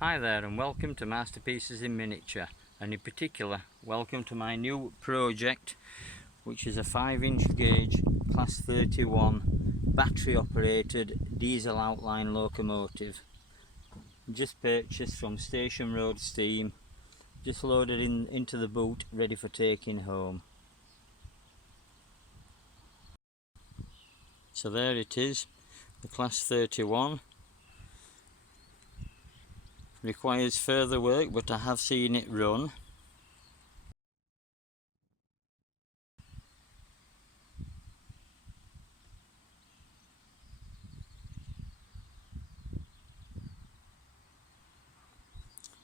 Hi there and welcome to Masterpieces in Miniature, and in particular welcome to my new project, which is a 5-inch gauge class 31 battery operated diesel outline locomotive. Just purchased from Station Road Steam, just loaded into the boot, ready for taking home. So there it is, the class 31. Requires further work, but I have seen it run.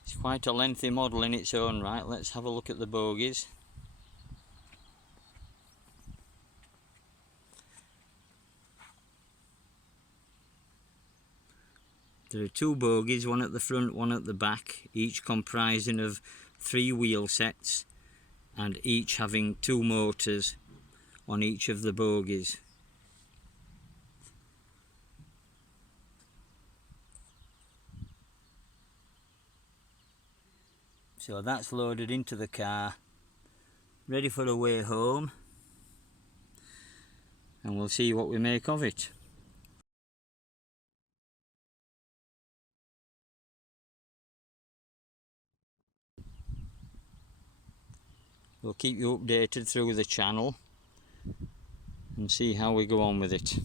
It's quite a lengthy model in its own right. Let's have a look at the bogies. There are 2 bogies, one at the front, one at the back, each comprising of 3 wheel sets and each having 2 motors on each of the bogies. So that's loaded into the car, ready for a way home, and we'll see what we make of it. We'll keep you updated through the channel and see how we go on with it.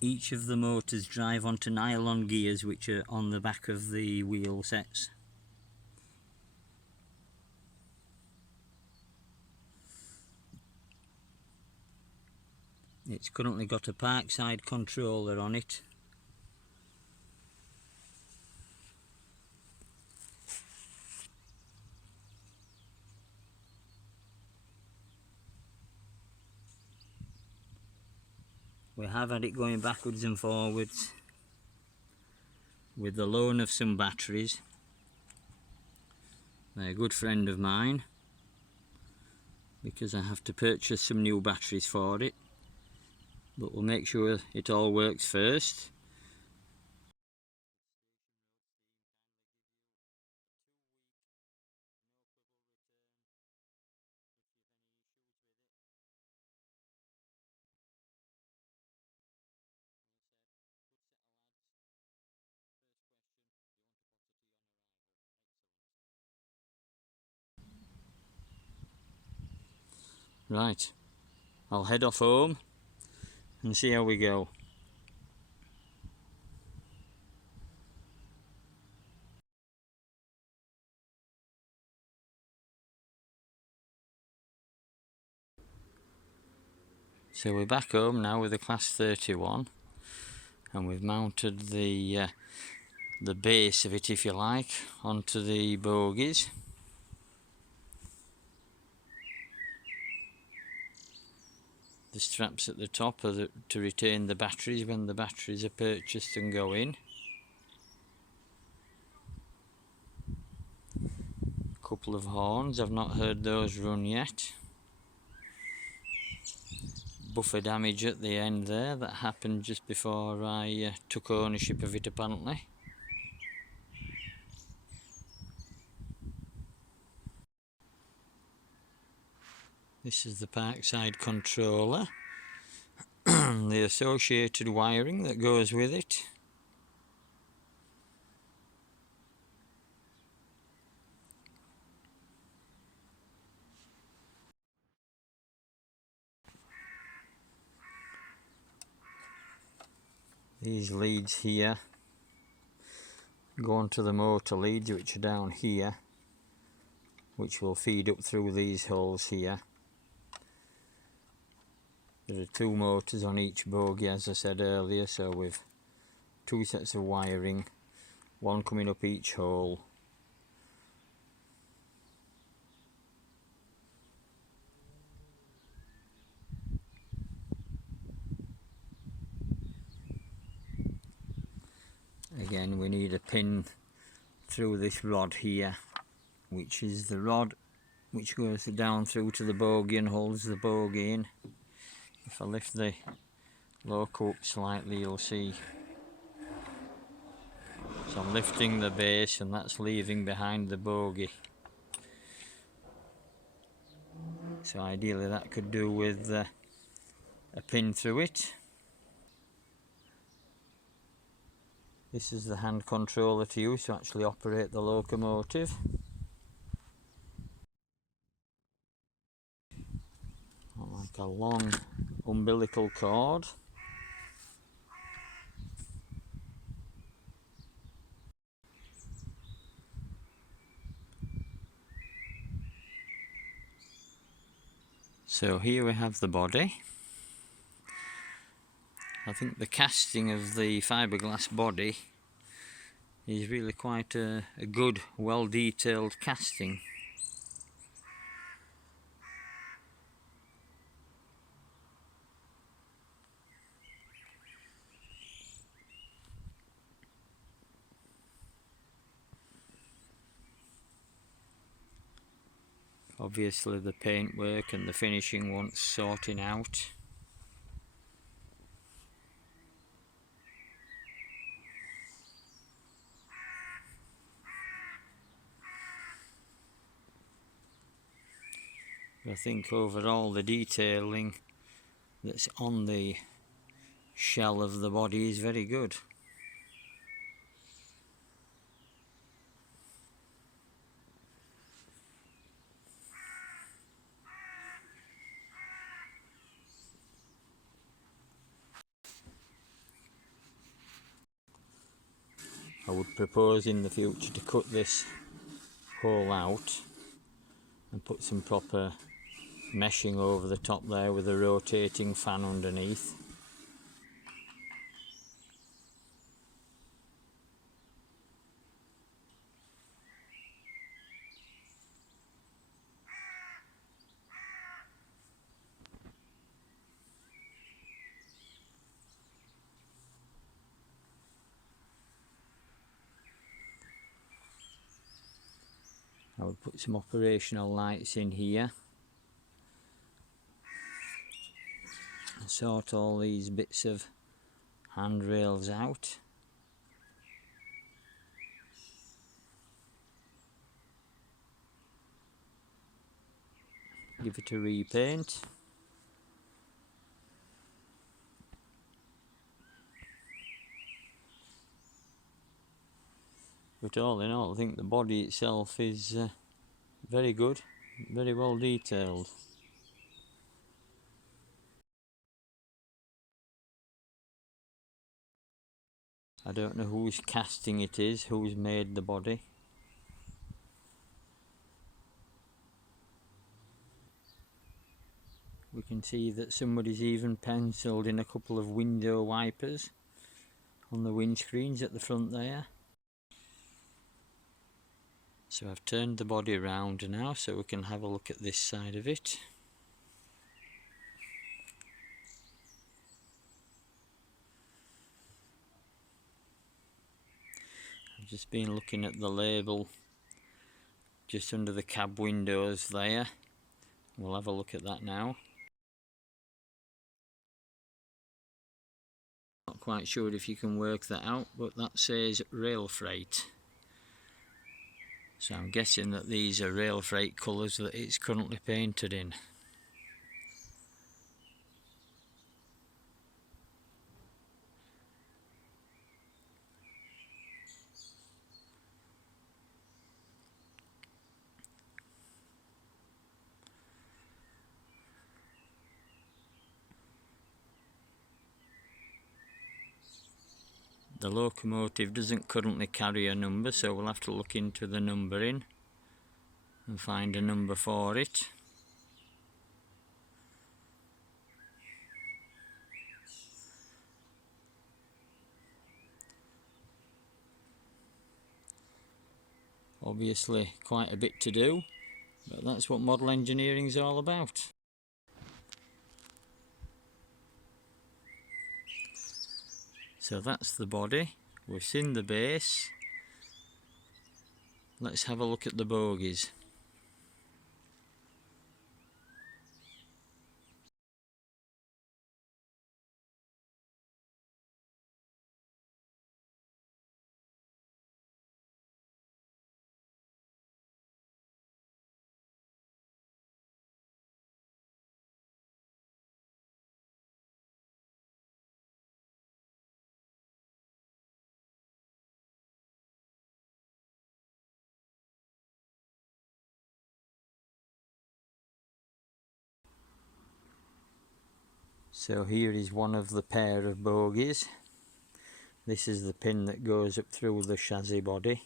Each of the motors drive onto nylon gears which are on the back of the wheel sets. It's currently got a Parkside Controller on it. We have had it going backwards and forwards with the loan of some batteries. They're a good friend of mine because I have to purchase some new batteries for it, but we'll make sure it all works first. Right, I'll head off home and see how we go. So we're back home now with the class 31, and we've mounted the base of it, if you like, onto the bogies. The straps at the top are to retain the batteries when the batteries are purchased and go in. A couple of horns, I've not heard those run yet. Buffer damage at the end there, that happened just before I took ownership of it apparently. This is the Parkside Controller, the associated wiring that goes with it. These leads here go onto the motor leads, which are down here, which will feed up through these holes here. There are 2 motors on each bogie, as I said earlier, so with 2 sets of wiring, 1 coming up each hole. Again, we need a pin through this rod here, which is the rod which goes down through to the bogie and holds the bogie in. If I lift the Loco up slightly, you'll see. So I'm lifting the base and that's leaving behind the bogie. So ideally that could do with a pin through it. This is the hand controller to use to actually operate the locomotive. Like a long umbilical cord. So here we have the body. I think the casting of the fiberglass body is really quite a good, well detailed casting. Obviously the paintwork and the finishing wants sorting out. I think overall the detailing that's on the shell of the body is very good. I would propose in the future to cut this hole out and put some proper meshing over the top there with a rotating fan underneath. I would put some operational lights in here and sort all these bits of handrails out. Give it a repaint. But all in all, I think the body itself is very good, very well detailed. I don't know whose casting it is, who's made the body. We can see that somebody's even penciled in a couple of window wipers on the windscreens at the front there. So I've turned the body around now so we can have a look at this side of it. I've just been looking at the label just under the cab windows there. We'll have a look at that now. Not quite sure if you can work that out, but that says rail freight. So I'm guessing that these are rail freight colours that it's currently painted in. The locomotive doesn't currently carry a number, so we'll have to look into the numbering and find a number for it. Obviously quite a bit to do, but that's what model engineering is all about. So that's the body. we've seen the base. Let's have a look at the bogies. So here is one of the pair of bogies. This is the pin that goes up through the chassis body,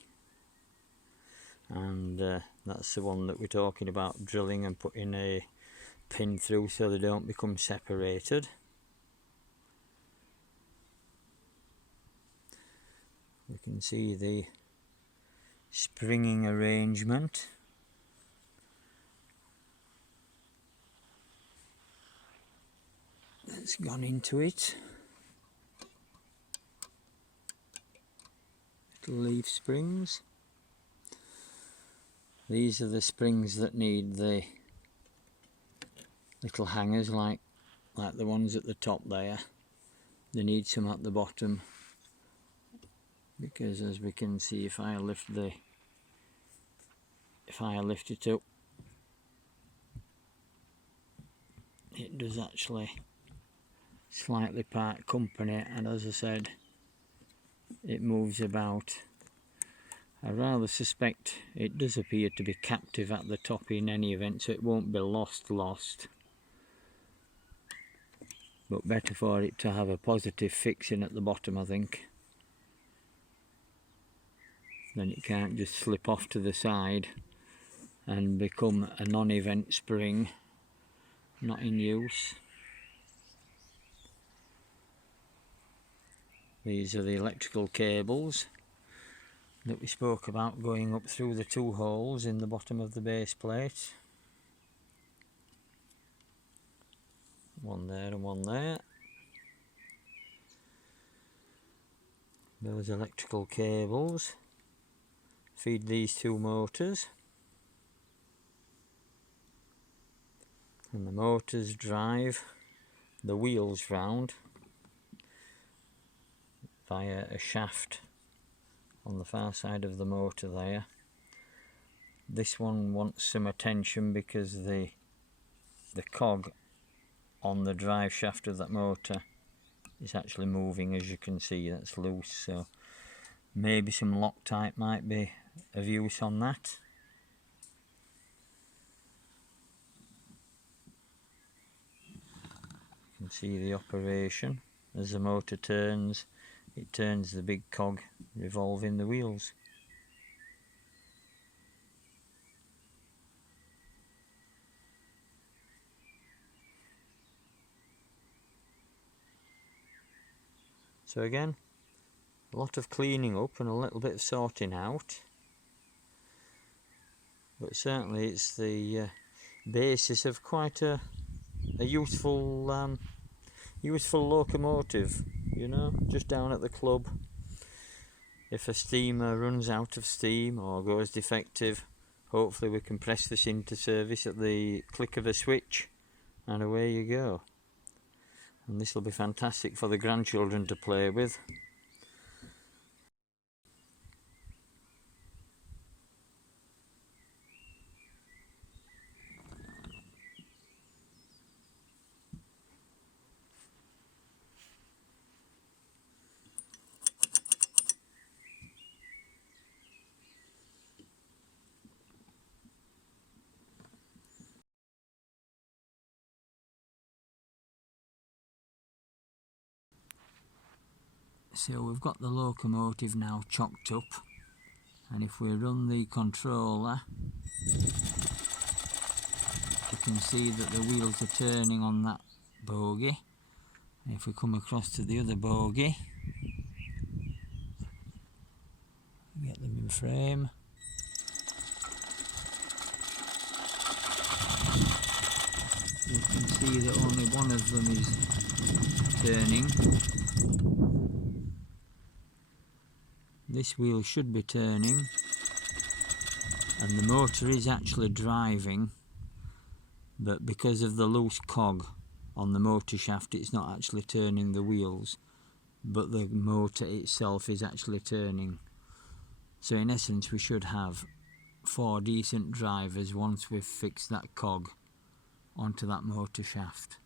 and that's the one that we're talking about drilling and putting a pin through so they don't become separated. We can see the springing arrangement. That's gone into it. Little leaf springs. These are the springs that need the little hangers like the ones at the top there. They need some at the bottom, because as we can see, if I lift it up, it does actually slightly part company, and as I said, it moves about. I rather suspect it does appear to be captive at the top in any event, so it won't be lost, but better for it to have a positive fixing at the bottom, I think. Then it can't just slip off to the side and become a non-event spring, not in use. These are the electrical cables that we spoke about going up through the two holes in the bottom of the base plate. One there and one there. Those electrical cables feed these two motors, and the motors drive the wheels round via a shaft on the far side of the motor there. This one wants some attention because the cog on the drive shaft of that motor is actually moving, as you can see. That's loose, so maybe some Loctite might be of use on that. You can see the operation. As the motor turns, it turns the big cog revolving the wheels. So again, a lot of cleaning up and a little bit of sorting out, but certainly it's the basis of quite a useful locomotive, you know, just down at the club. If a steamer runs out of steam or goes defective, hopefully we can press this into service at the click of a switch and away you go. And this will be fantastic for the grandchildren to play with. So we've got the locomotive now chocked up, and if we run the controller, you can see that the wheels are turning on that bogie. And if we come across to the other bogie, get them in frame. You can see that only one of them is turning. this wheel should be turning, and the motor is actually driving, but because of the loose cog on the motor shaft it's not actually turning the wheels, but the motor itself is actually turning. So in essence we should have 4 decent drivers once we've fixed that cog onto that motor shaft.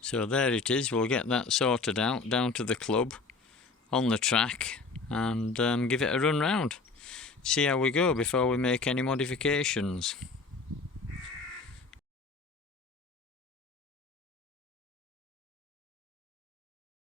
So there it is, we'll get that sorted out down to the club on the track and give it a run round. See how we go before we make any modifications.